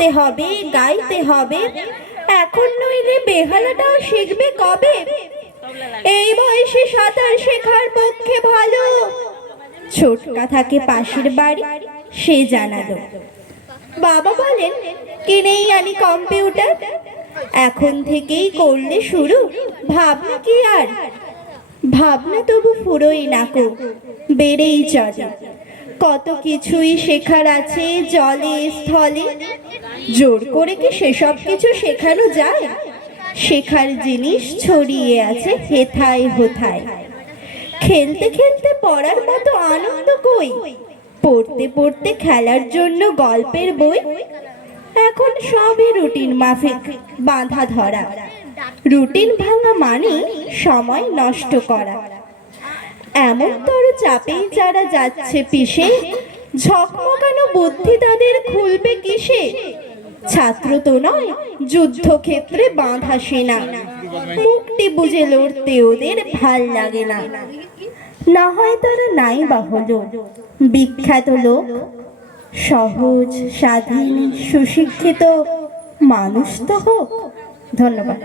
নাচতে হবে, গাইতে হবে, এখন নইলে বেহালাটাও শিখবে কবে? এই বয়সে সাঁতার শেখার পক্ষে ভালো। ছোটকা থাকে পাশের বাড়ি, সে জানালো। বাবা বলেন কিনেই আনি কম্পিউটার, এখন থেকেই করলে শুরু, ভাবনা কি আর? ভাবনা তবু ফুরোই নাকো, বেড়েই চলে। কত কিছুই শেখার আছে জলে স্থলে, জোর করে কি সেসব কিছু শেখানো যায়? শেখার জিনিস ছড়িয়ে আছে হেথায় হোথায়। খেলতে খেলতে পড়ার মতো আনন্দ কই? পড়তে পড়তে খেলার জন্য গল্পের বই। এখন সবই রুটিন মাফিক বাঁধা ধরা। রুটিন ভাঙা মানে সময় নষ্ট করা। এমন তোর চাপেই যারা যাচ্ছে পিষে, ঝকমকানো বুদ্ধি তাদের খুলবে কিসে? ছাত্র তো নয়, যুদ্ধক্ষেত্রে বাঁধা সেনা, মুক্তি বুঝে লড়তে ওদের ভাল লাগে না। না হয় তারা নাই বা হলো বিখ্যাত লোক, সহজ স্বাধীন সুশিক্ষিত মানুষ তো হোক। ধন্যবাদ।